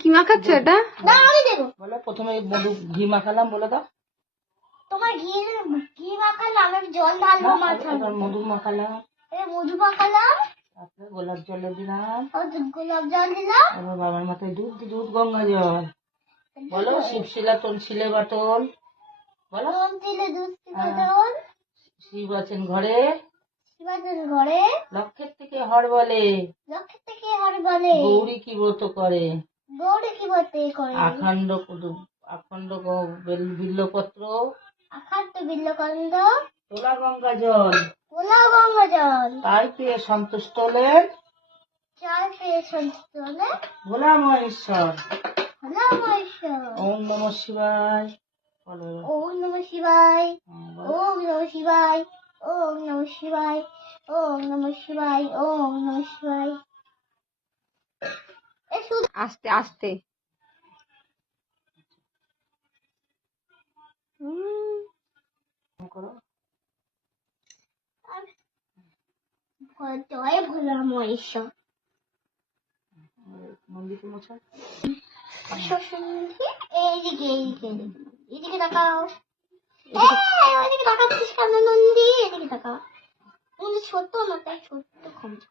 কি মাখাচ্ছ এটা? না আমি দেবো। বলো প্রথমে মধু ঘি মাখালাম, বলে দাও। তোমার ঘি মাখালাম, আমি জল ঢালবো মাথায়। এবার মধু মাখালাম, মধু মাখালাম, তারপরে গোলাপ জলে দিলাম, গোলাপ জল দিলাম, এবার বাবার মাথায় দুধ গঙ্গা জল। বলো শিবশিলা তনশিলে বাটল, বলো দুধ জল। শিব আছেন ঘরে, শিব আছেন ঘরে, লক্ষ্যের থেকে হর বলে, লক্ষ্মীর থেকে হর বলে, গৌরী কি ব্রত করে, গৌরী কি বলতে করে, আখণ্ড বিল্লপত্র, আখাদ্য বিল্লকন্দ, তোলা গঙ্গা জল, তোলা গঙ্গা জল, তাই পেয়ে সন্তুষ্ট হলেন চাল পেয়ে সন্তুষ্ট হলে ভোলাময় ঈশ্বর। হলাম ঈশ্বর। ওম নমঃ শিবায়, বলো। ওম নমঃ শিবায়, বলো। ওম নমঃ শিবায়, ওম নমঃ শিবায়, ওম নমঃ শিবায়, ওম নমঃ শিবায়। আস্তে আস্তে। করো। জয় ভোলাময় ঈশ্বর। মন্দিরকে মোছা। এইদিকে এইদিকে এইদিকে তাকাও। ওইদিকে তাকাচ্ছিস কেন নন্দী? এদিকে তাকাও। নন্দী ছোট্ট না, তাই ছোট্ট ক্ষমতা।